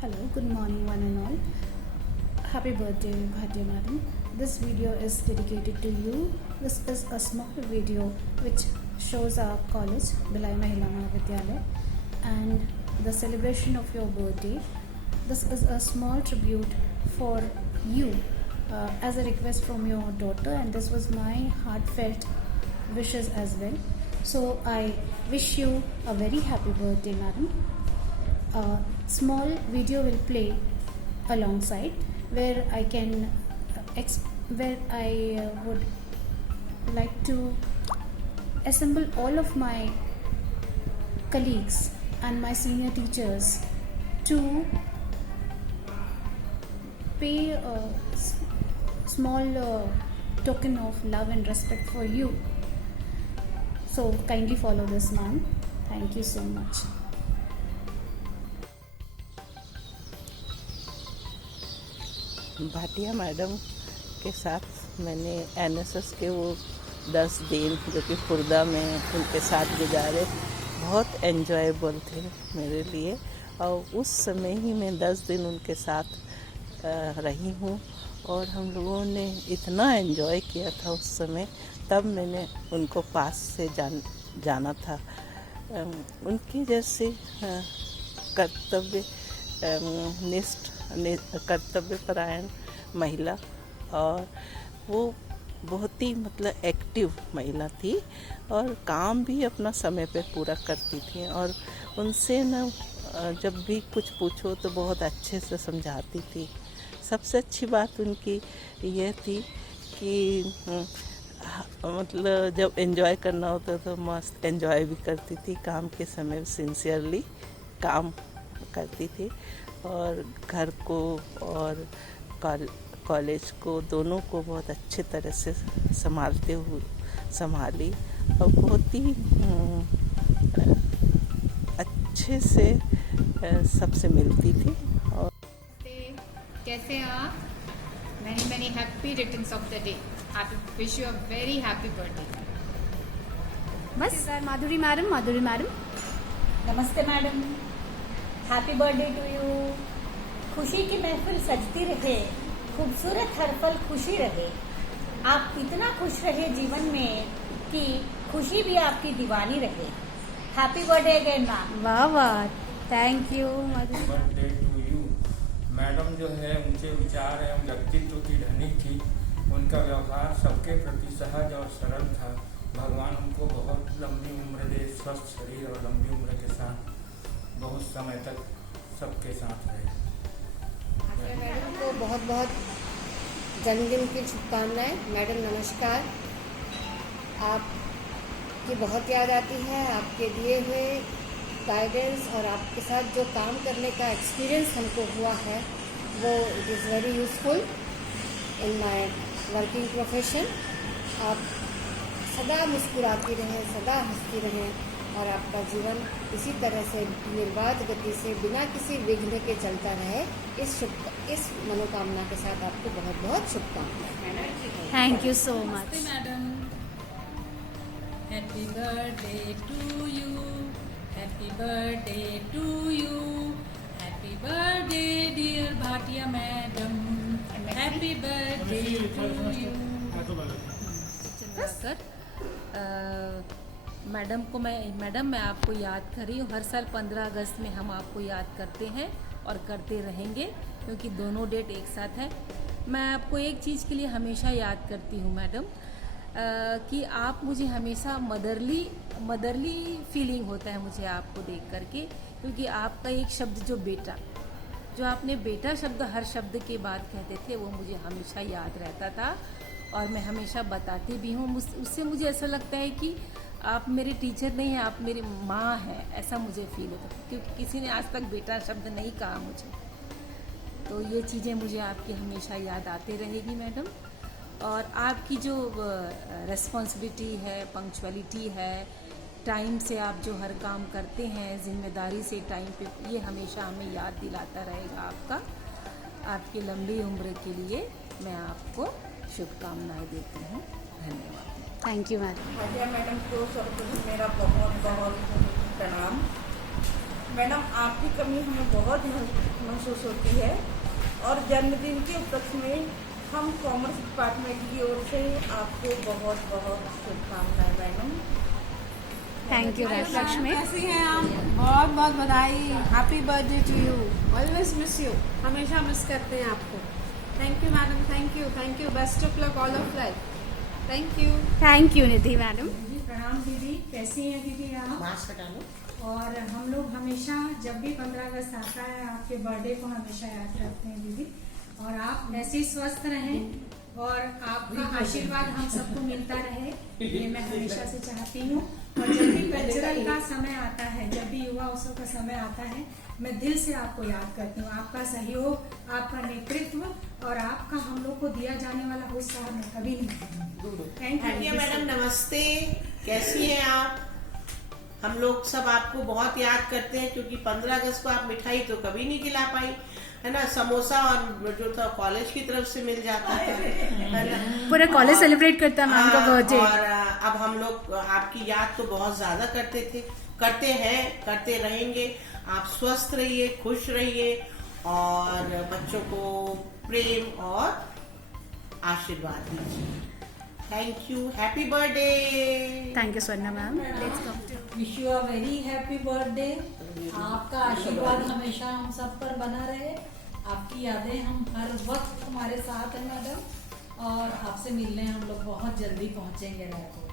Hello, good morning one and all. Happy birthday Bhatia madam. This video is dedicated to you. This is a small video which shows our college, Bilai Mahila Mahavidyalaya, and the celebration of your birthday. This is a small tribute for you as a request from your daughter, and this was my heartfelt wishes as well. So I wish you a very happy birthday madam. A small video will play alongside where I can where I would like to assemble all of my colleagues and my senior teachers to pay a small token of love and respect for you. So kindly follow this, ma'am. Thank you so much. Bhatia madam के साथ मैंने NSS के वो 10 दिन जो कि खुर्दा में उनके साथ गुजारे बहुत एन्जॉयबल थे मेरे लिए। और उस समय ही मैं 10 दिन उनके साथ रही हूँ और हम लोगों ने इतना एन्जॉय किया था उस समय। तब मैंने उनको पास से जाना था। उनकी जैसे कर्तव्य निष्ठ कर्तव्यपरायण महिला, और वो बहुत ही मतलब एक्टिव महिला थी और काम भी अपना समय पे पूरा करती थी। और उनसे न जब भी कुछ पूछो तो बहुत अच्छे से समझाती थी। सबसे अच्छी बात उनकी ये थी कि मतलब जब एंजॉय करना होता तो मस्त एंजॉय भी करती थी। काम के समय सिंसियरली काम करती थी और घर को और कॉलेज को दोनों को बहुत अच्छे तरह से संभाली और बहुत ही अच्छे से सबसे मिलती थी। और कैसे हैं आप? Many happy returns of the day. Wish you a very happy birthday. बस माधुरी मैडम। नमस्ते madam, happy birthday to you. खुशी की महफिल सजती रहे, खूबसूरत हर पल खुशी रहे। आप इतना खुश रहे जीवन में कि खुशी भी आपकी दीवानी रहे। Happy birthday again ma'am. वाह, thank you Madhuri. Birthday to you. Madam जो है उनके विचार एवं व्यक्तित्व की धनी थी। उनका व्यवहार सबके प्रति सहज और सरल था। भगवान उनको बहुत लंबी उम्र दे, स्वस्थ शरीर और लंबी उम्र के साथ बहुत समय तक सबके साथ रहे। मैडम को बहुत बहुत जन्मदिन की शुभकामनाएं। मैडम नमस्कार। आपकी बहुत याद आती है। आपके दिए हुए गाइडेंस और आपके साथ जो काम करने का एक्सपीरियंस हमको हुआ है वो it is very useful in my working profession. आप सदा मुस्कुराती रहें, सदा हंसती रहें और आपका जीवन इसी तरह से निर्बाध गति से बिना किसी विघ्न के चलता रहे। इस मनोकामना के साथ आपको बहुत बहुत शुभकामनाएं। Thank you so much madam. Happy birthday to you, happy birthday to you, happy birthday dear Bhatia madam, happy birthday to you. Madam मैं आपको याद कर रही हूँ। हर साल 15 अगस्त में हम आपको याद करते हैं और करते रहेंगे क्योंकि दोनों डेट एक साथ है। मैं आपको एक चीज़ के लिए हमेशा याद करती हूँ मैडम, कि आप मुझे हमेशा मदरली फीलिंग होता है मुझे आपको देख करके, क्योंकि आपका एक शब्द जो आपने बेटा शब्द हर शब्द के बाद कहते थे वो मुझे हमेशा याद रहता था और मैं हमेशा बताती भी हूँ। उससे मुझे ऐसा लगता है कि आप मेरे टीचर नहीं हैं, आप मेरी माँ हैं, ऐसा मुझे फील होता है क्योंकि किसी ने आज तक बेटा शब्द नहीं कहा मुझे। तो ये चीज़ें मुझे आपकी हमेशा याद आती रहेगी मैडम। और आपकी जो रिस्पॉन्सिबिलिटी है, पंक्चुअलिटी है, टाइम से आप जो हर काम करते हैं जिम्मेदारी से टाइम पे, ये हमेशा हमें याद दिलाता रहेगा आपका। आपकी लंबी उम्र के लिए मैं आपको शुभकामनाएं देती हूँ। धन्यवाद। Thank you madam. Bhatia madam को मेरा बहुत बहुत प्रणाम। मैडम आपकी कमी हमें बहुत महसूस होती है और जन्मदिन के उपलक्ष्य में हम कॉमर्स डिपार्टमेंट की ओर से आपको बहुत बहुत शुभकामनाएं मैडम। Thank you Lakshmi. कैसी हैं आप? बहुत बहुत बधाई। Happy birthday to you. Always miss you, हमेशा मिस करते हैं आपको। Thank you madam, thank you. Best of luck all of life. Thank you Nidhi madam. जी प्रणाम दीदी, कैसी हैं दीदी आप? मास्क हटा लो। और हम लोग हमेशा जब भी 15 अगस्त आता है आपके बर्थडे को हमेशा याद करते हैं दीदी, और आप ऐसे ही स्वस्थ रहें और आपका आशीर्वाद हम सबको मिलता रहे, ये मैं हमेशा से चाहती हूँ। और जब भी कल्चरल का समय आता है, जब भी युवा उत्सव का समय आता है, मैं दिल से आपको याद करती हूँ। आपका सहयोग, आपका नेतृत्व और आपका हम लोग को दिया जाने वाला उत्साह मैं कभी नहीं। थैंक यू मैडम, नमस्ते। कैसी हैं आप? हम लोग सब आपको बहुत याद करते हैं क्योंकि 15 अगस्त को आप मिठाई तो कभी नहीं खिला पाई, है ना। समोसा और जो था कॉलेज की तरफ से मिल जाता था, है ना। पूरा कॉलेज सेलिब्रेट करता है मैम का बर्थडे। और अब हम लोग आपकी याद तो बहुत ज्यादा करते थे, करते हैं, करते रहेंगे। आप स्वस्थ रहिए, खुश रहिए और बच्चों को प्रेम और आशीर्वाद दीजिए। Thank you. Happy birthday. Thank you Swarna ma'am. Let's come to wish you a very happy birthday. आपका आशीर्वाद हमेशा हम सब पर बना रहे। आपकी यादें हम हर वक्त हमारे साथ हैं मैडम, और आपसे मिलने हम लोग बहुत जल्दी पहुंचेंगे रायपुर।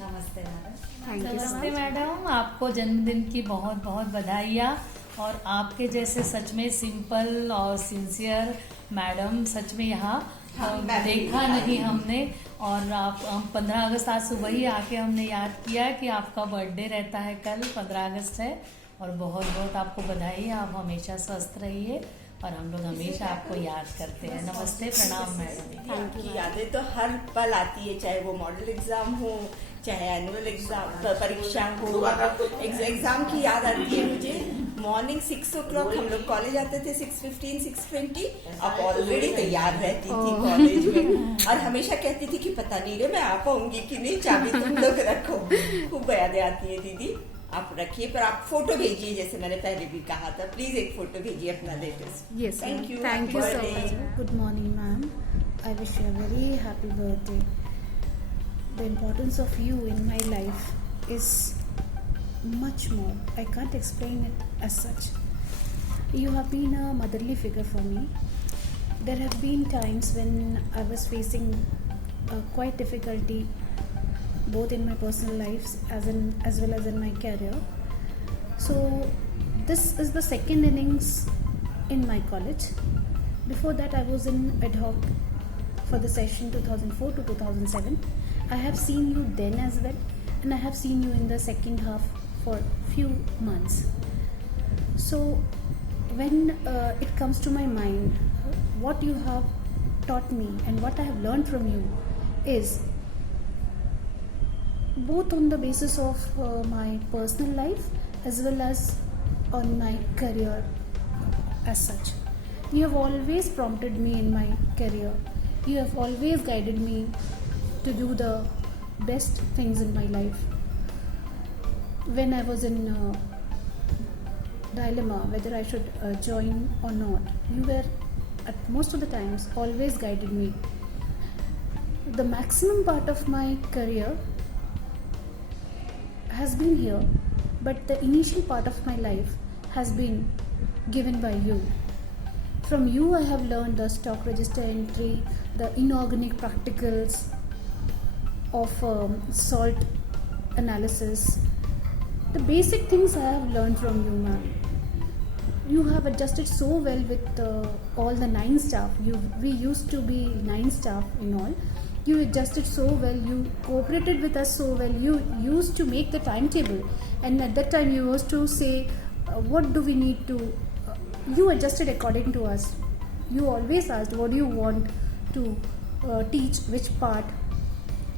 नमस्ते मैडम। नमस्ते मैडम, आपको जन्मदिन की बहुत बहुत बधाइयाँ। और आपके जैसे सच में सिंपल और सिंसियर मैडम सच में यहाँ देखा नहीं हमने। और आप हम 15 अगस्त आज सुबह ही आके हमने याद किया कि आपका बर्थडे रहता है कल, 15 अगस्त है। और बहुत बहुत आपको बधाई। आप हमेशा स्वस्थ रहिए और हम लोग हमेशा आपको याद करते हैं। नमस्ते, प्रणाम मैडम। आपकी यादें तो हर पल आती है, चाहे वो मॉडल एग्जाम हो, चाहे एनुअल एग्जाम परीक्षा हो। एग्जाम की याद आती है मुझे। मॉर्निंग 6 o'clock हम लोग कॉलेज आते थे, 6:15, 6:20। आप ऑलरेडी तैयार रहती थी कॉलेज में और हमेशा कहती थी कि पता नहीं रे मैं आ पाऊंगी कि नहीं, चाबी तुम लोग रखो। खूब यादें आती है दीदी, आप रखिए। पर आप फोटो भेजिए, जैसे मैंने पहले भी कहा था, प्लीज एक फोटो भेजिए अपना latest. Yes, thank you so much. Good morning, ma'am. I wish you a very happy birthday. The importance of you in my life is much more. I can't explain it as such. You have been a motherly figure for me. There have been times when I was facing quite difficulty, both in my personal lives as well as in my career. So this is the second innings in my college. Before that I was in ad hoc for the session 2004 to 2007. I have seen you then as well, and I have seen you in the second half for few months. So when it comes to my mind, what you have taught me and what I have learned from you is both on the basis of my personal life as well as on my career as such. You have always prompted me in my career. You have always guided me to do the best things in my life. When I was in dilemma whether I should join or not, you were at most of the times always guided me. The maximum part of my career has been here, but the initial part of my life has been given by you. From you I have learned the stock register entry, the inorganic practicals of salt analysis, the basic things I have learned from you, ma'am. You have adjusted so well with all the 9 staff. We used to be 9 staff in all. You adjusted so well, you cooperated with us so well. You used to make the timetable, and at that time you used to say what do we need to you adjusted according to us. You always asked what do you want to teach, which part.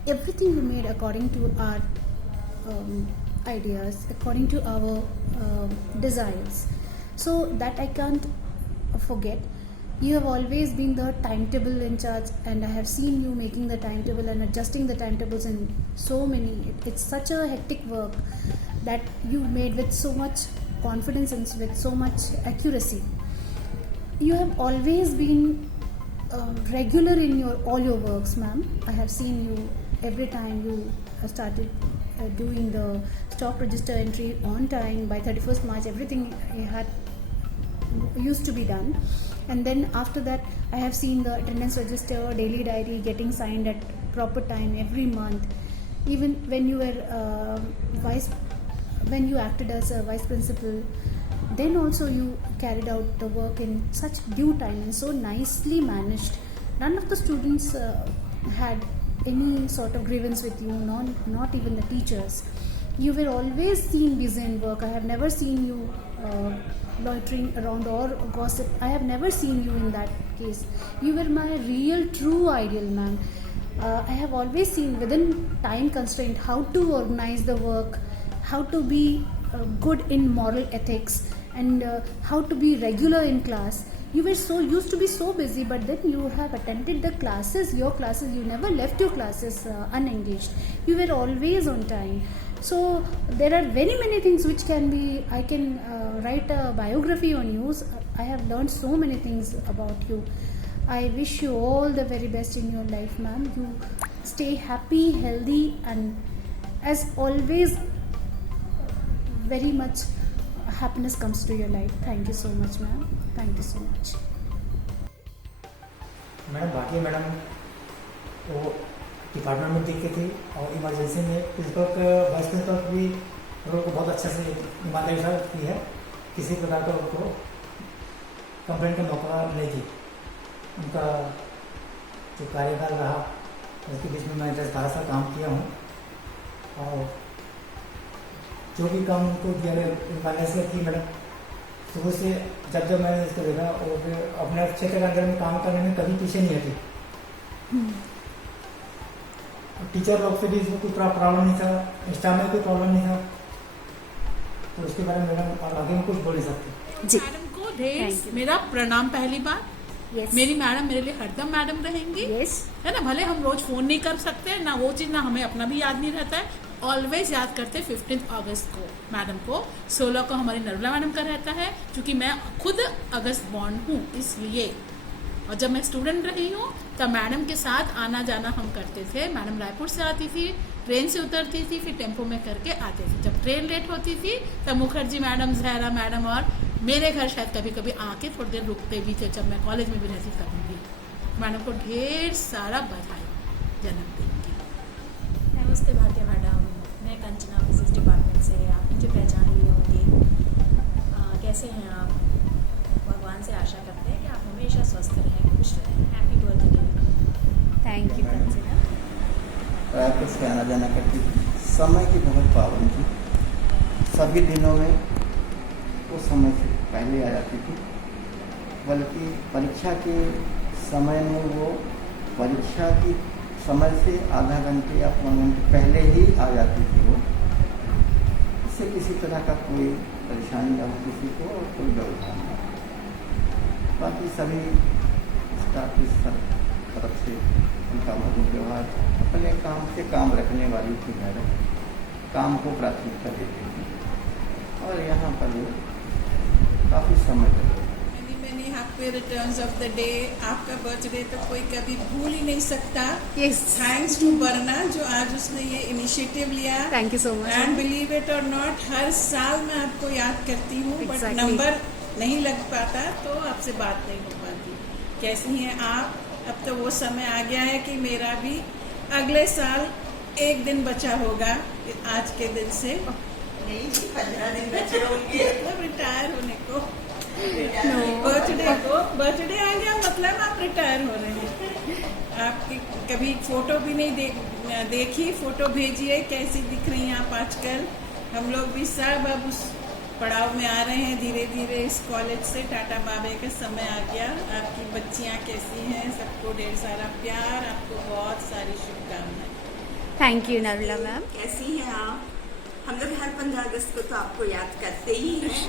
Everything you made according to our ideas, according to our desires. So that I can't forget. You have always been the timetable in charge, and I have seen you making the timetable and adjusting the timetables in so many. It's such a hectic work that you made with so much confidence and with so much accuracy. You have always been regular in all your works, ma'am. I have seen you every time you started doing the stock register entry on time. By 31st March, everything used to be done. And then after that, I have seen the attendance register, daily diary getting signed at proper time every month. Even when you were when you acted as a vice principal, then also you carried out the work in such due time and so nicely managed. None of the students had any sort of grievance with you, not even the teachers. You were always seen busy in work. I have never seen you loitering around or gossip. I have never seen you in that case. You were my real true ideal, ma'am. I have always seen within time constraint how to organize the work, how to be good in moral ethics, and how to be regular in class. You were used to be so busy, but then you have attended the classes, your classes. You never left your classes unengaged. You were always on time. So there are very many things which I can write a biography on you. I have learned so many things about you. I wish you all the very best in your life, ma'am. You stay happy, healthy, and as always, very much happiness comes to your life. Thank you so much, ma'am. Thank you so much. Madam बाकी madam वो department में दिखती थी और emergency में principal vice principal भी role को बहुत अच्छे से ईमानदारी से की है। किसी प्रकार का उनको कंप्लेंट का मौका नहीं दी। उनका जो कार्यकाल रहा उसके बीच में मैं 10-12 साल काम किया हूँ और जो भी काम उनको दिया ईमानदारी से की मैडम। सुबह से जब मैंने इसको देखा और फिर अपने क्षेत्र के अंदर में काम करने में कभी पीछे नहीं हटी। टीचर लोग से भी इसमें कोई प्रॉब्लम नहीं था, स्टाफ में कोई प्रॉब्लम नहीं था। तो उसके बारे में मैडम और आगे में कुछ बोल नहीं सकते। मैडम को ढेर मेरा प्रणाम। पहली बार मेरी मैडम मेरे लिए हरदम मैडम रहेंगी। है ना, भले हम रोज फोन नहीं कर सकते ना, वो चीज ना हमें अपना भी याद नहीं रहता है। ऑलवेज याद करते 15 अगस्त को मैडम को, 16 को हमारी निर्मला मैडम का रहता है, क्योंकि मैं खुद अगस्त बॉर्न हूँ इसलिए। और जब मैं स्टूडेंट रही हूँ तब मैडम के साथ आना जाना हम करते थे। मैडम रायपुर से आती थी, ट्रेन से उतरती थी, फिर टेम्पो में करके आते थे। जब ट्रेन लेट होती थी तब मुखर्जी मैडम, जहरा मैडम और मेरे घर शायद कभी कभी आके थोड़ी देर रुकते भी थे। जब मैं कॉलेज में भी रहती कभी भी। मैडम को ढेर सारा बधाई जन्मदिन की। नमस्ते भाग्य मैडम, मैं कंचना फिजिक्स डिपार्टमेंट से। आप मुझे पहचान लिए होंगे। कैसे हैं आप? भगवान से आशा करते हैं कि आप हमेशा स्वस्थ रहें, खुश रहें। Happy birthday. Thank you Kanchana. Raipur से आना जाना करती थी। समय की बहुत पाबंदी, सभी दिनों में वो समय से पहले आ जाती थी, बल्कि परीक्षा के समय में वो परीक्षा की समय से आधा घंटे या पौने घंटे पहले ही आ जाती थी वो। इससे किसी तरह का कोई परेशानी ना हो किसी को और कोई व्यवधान ना हो। बाकी सभी स्टाफ की सब तरफ से उनका मधुर व्यवहार, अपने काम से काम रखने वाली थी मैडम, काम को प्राथमिकता देती थी और यहाँ पर वो काफ़ी समय लगे। मैंने happy returns of the day. आपका बर्थडे तो कोई कभी भूल ही नहीं सकता। थैंक्स टू बरना जो आज उसने ये इनिशिएटिव लिया। Thank you so much. And believe it और नॉट, हर साल मैं आपको याद करती हूँ, बट नंबर नहीं लग पाता तो आपसे बात नहीं हो पाती। कैसी हैं आप? अब तो वो समय आ गया है कि मेरा भी अगले साल एक दिन बचा होगा आज के दिन से। नहीं, 15 दिन बचे होंगे मतलब रिटायर होने को। बर्थडे आ गया मतलब आप रिटायर हो रहे हैं। आपकी कभी फोटो भी नहीं देखी, फोटो भेजिए कैसी दिख रही हैं आप आजकल। हम लोग भी सब अब उस पड़ाव में आ रहे हैं धीरे धीरे इस कॉलेज से। टाटा बाबे का समय आ गया। आपकी बच्चियां कैसी हैं? सबको ढेर सारा प्यार, आपको बहुत सारी शुभकामनाएं। Thank you Narmala ma'am. कैसी हैं आप? हम लोग हर 15 अगस्त को तो आपको याद करते ही हैं।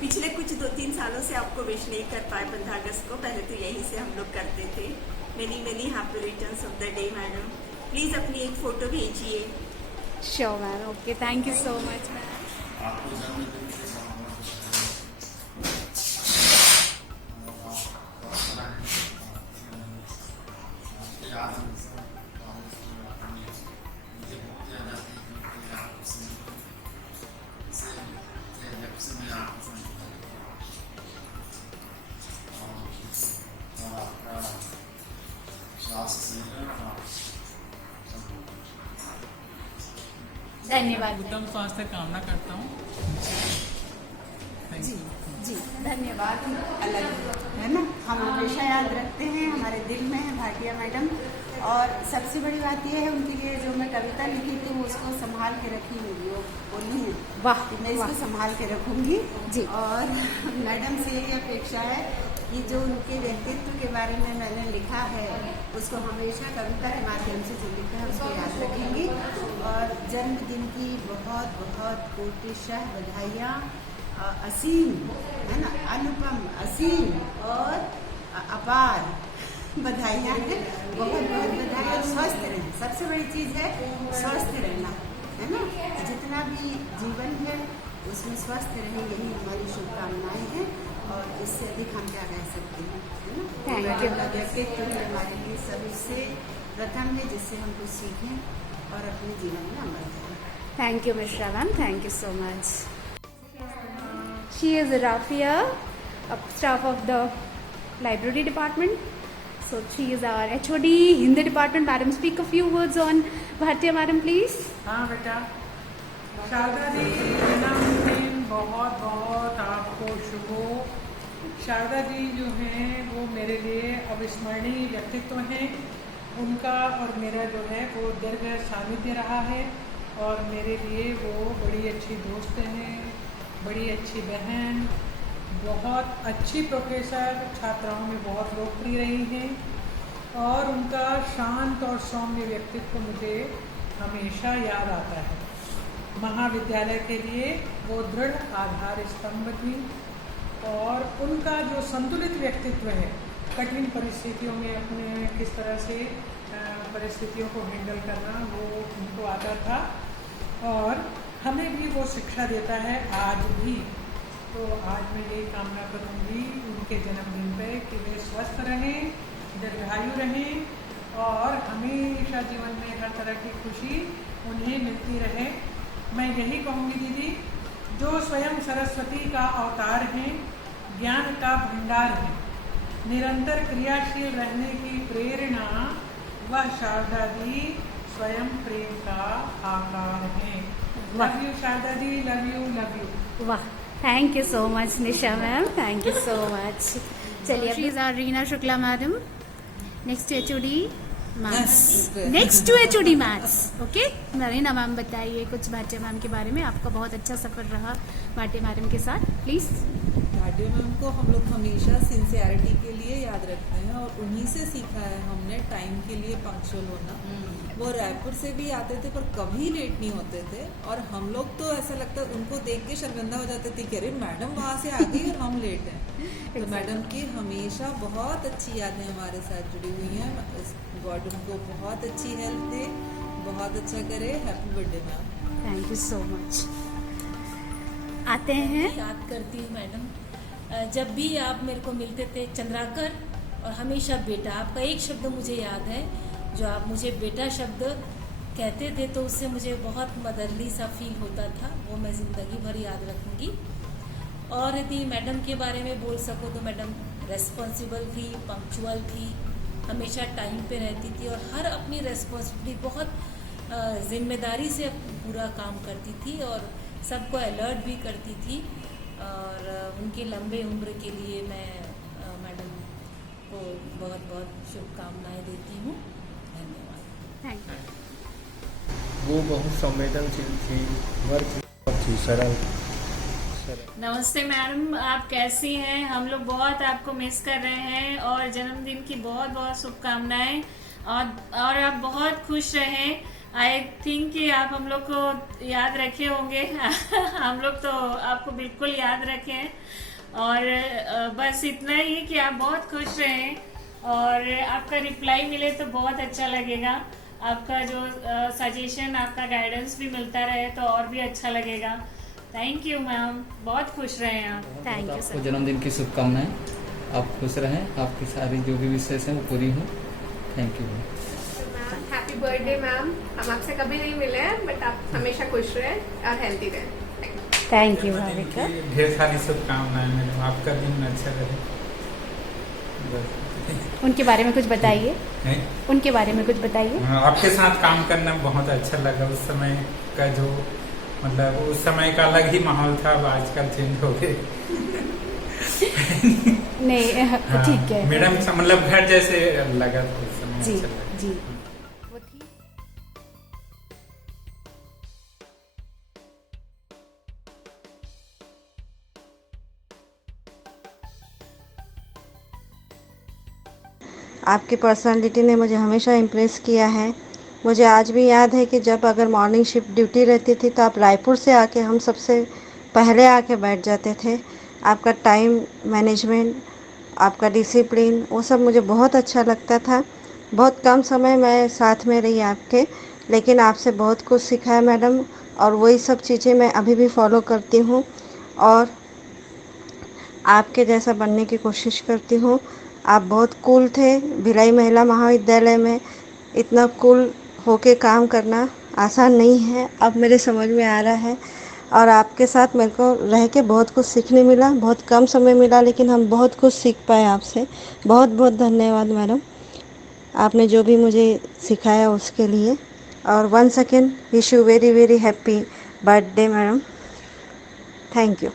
पिछले कुछ 2-3 सालों से आपको विश नहीं कर पाए 15 अगस्त को। पहले तो यहीं से हम लोग करते थे। Many happy returns of the day madam. Please अपनी एक फ़ोटो भेजिए। Sure ma'am. Okay, thank you so much ma'am. आपको जन्मदिन की धन्यवाद उत्तम स्वास्थ्य कामना करता हूँ। Thank you. जी धन्यवाद। अलग है ना, हम हमेशा याद रखते हैं, हमारे दिल में है भाटिया मैडम। और सबसे बड़ी बात यह है उनके लिए जो मैं कविता लिखी थी वो उसको संभाल के रखी हुई, वो बोली है वाह, मैं इसको संभाल के रखूंगी जी। और मैडम से यही अपेक्षा है कि जो उनके व्यक्तित्व के बारे में मैंने लिखा है उसको हमेशा कविता के माध्यम से जो लिखा है उसको याद रखेंगी। और जन्मदिन की बहुत बहुत कोटिशः बधाइयाँ, असीम है ना, अनुपम, असीम और अपार बधाइयाँ हैं, बहुत बहुत बधाई। और स्वस्थ रहें, सबसे बड़ी चीज़ है स्वस्थ रहना, है ना। जितना भी जीवन है उसमें स्वस्थ रहें, यही हमारी शुभकामनाएं हैं। और इससे अधिक हम क्या कह सकते हैं, है ना। Thank you. व्यक्तित्व हमारे लिए सबसे प्रथम है जिससे हम कुछ सीखें और अपने जीवन में अमल करें। Thank you Mishra ma'am, thank you so much. She is Rafia, a staff of the library department. So she is our HOD, Hindi department. Madam, speak a few words on Bhartiya madam, please. हाँ बेटा, शारदा जी जन्मदिन बहुत बहुत आपको शुभ हो। शारदा जी जो हैं वो मेरे लिए अविस्मरणीय व्यक्तित्व हैं। उनका और मेरा जो है वो दीर्घ सानिध्य रहा है और मेरे लिए वो बड़ी अच्छी दोस्त हैं, बड़ी अच्छी बहन, बहुत अच्छी प्रोफेसर, छात्राओं में बहुत लोकप्रिय रही हैं। और उनका शांत और सौम्य व्यक्तित्व मुझे हमेशा याद आता है। महाविद्यालय के लिए वो दृढ़ आधार स्तंभ थी और उनका जो संतुलित व्यक्तित्व है, कठिन परिस्थितियों में अपने किस तरह से परिस्थितियों को हैंडल करना, वो उनको आता था और हमें भी वो शिक्षा देता है आज भी। तो आज मैं यही कामना करूँगी उनके जन्मदिन पे कि वे स्वस्थ रहें, दीर्घायु रहें और हमेशा जीवन में हर तरह की खुशी उन्हें मिलती रहे। मैं यही कहूँगी दीदी, जो स्वयं सरस्वती का अवतार हैं, ज्ञान का भंडार है, निरंतर क्रियाशील रहने की प्रेरणा वह शारदा जी स्वयं प्रेम का आकार है। Love you Sharda ji, love you, love you. वाह, thank you so much Nisha ma'am, thank you so much. चलिए, she is our Reena Shukla madam, next HOD maths, next to HOD maths. Okay, Reena ma'am बताइए कुछ भाटिया मैम के बारे में। आपका बहुत अच्छा सफर रहा भाटिया मैडम के साथ, प्लीज। भाटिया मैम को हम लोग हमेशा सिंसियरिटी के लिए याद रखते हैं और उन्हीं से सीखा है हमने टाइम के लिए पंक्चुअल होना। वो रायपुर से भी आते थे पर कभी लेट नहीं होते थे और हम लोग तो ऐसा लगता है उनको देख के शर्मिंदा हो जाते थे कि अरे मैडम वहाँ से आ गई और हम लेट हैं। तो मैडम की हमेशा बहुत अच्छी यादें हमारे साथ जुड़ी हुई हैं। गॉड उनको बहुत अच्छी हेल्थ दे, बहुत अच्छा करे। Happy birthday ma'am. Thank you so much. आते हैं, याद करती हूँ मैडम, जब भी आप मेरे को मिलते थे चंद्राकर और हमेशा बेटा, आपका एक शब्द मुझे याद है, जो आप मुझे बेटा शब्द कहते थे तो उससे मुझे बहुत मदरली सा फील होता था। वो मैं ज़िंदगी भर याद रखूँगी। और यदि मैडम के बारे में बोल सको तो मैडम रेस्पॉन्सिबल थी, पंक्चुअल थी, हमेशा टाइम पे रहती थी और हर अपनी रेस्पॉन्सिबिलिटी बहुत जिम्मेदारी से पूरा काम करती थी और सबको अलर्ट भी करती थी। और उनके लंबे उम्र के लिए मैं मैडम को बहुत बहुत शुभकामनाएं देती हूँ। धन्यवाद। Thank you. वो बहुत संवेदनशील थी, बहुत थी, सरल। नमस्ते मैडम, आप कैसी हैं? हम लोग बहुत आपको मिस कर रहे हैं और जन्मदिन की बहुत बहुत शुभकामनाएं और आप बहुत खुश रहें। आई थिंक कि आप हम लोग को याद रखे होंगे हम लोग तो आपको बिल्कुल याद रखें और बस इतना ही कि आप बहुत खुश रहें और आपका रिप्लाई मिले तो बहुत अच्छा लगेगा। आपका जो सजेशन, आपका गाइडेंस भी मिलता रहे तो और भी अच्छा लगेगा। थैंक यू मैम, बहुत खुश रहें आप। Thank you sir. जन्मदिन की शुभकामनाएं, आप खुश रहें, आपकी सारी जो भी विशेष हैं वो पूरी हों। Thank you. Happy birthday ma'am. हम आपसे कभी नहीं मिले हैं बट आप हमेशा खुश रहें और हेल्दी रहें। Thank you Bhavika. ढेर सारी शुभकामनाएं मैडम, आपका दिन अच्छा रहे। बस। उनके बारे में कुछ बताइए। हैं? उनके बारे में कुछ बताइए। आपके साथ काम करना बहुत अच्छा लगा। उस समय का जो मतलब उस समय का अलग ही माहौल था, अब आजकल चेंज हो गए। नहीं हाँ, ठीक है मैडम मतलब घर जैसे लगा था उस समय। जी अच्छा लगा। जी। आपकी पर्सनालिटी ने मुझे हमेशा इम्प्रेस किया है। मुझे आज भी याद है कि जब अगर मॉर्निंग शिफ्ट ड्यूटी रहती थी तो आप रायपुर से आके हम सबसे पहले आके बैठ जाते थे। आपका टाइम मैनेजमेंट, आपका डिसिप्लिन, वो सब मुझे बहुत अच्छा लगता था। बहुत कम समय मैं साथ में रही आपके, लेकिन आपसे बहुत कुछ सीखा है मैडम, और वही सब चीज़ें मैं अभी भी फॉलो करती हूँ और आपके जैसा बनने की कोशिश करती हूँ। आप बहुत कूल थे भिलाई महिला महाविद्यालय में। इतना कूल होके काम करना आसान नहीं है, अब मेरे समझ में आ रहा है। और आपके साथ मेरे को रह के बहुत कुछ सीखने मिला। बहुत कम समय मिला लेकिन हम बहुत कुछ सीख पाए आपसे। बहुत बहुत धन्यवाद मैडम, आपने जो भी मुझे सिखाया उसके लिए। और once again wish you very very happy birthday madam. Thank you.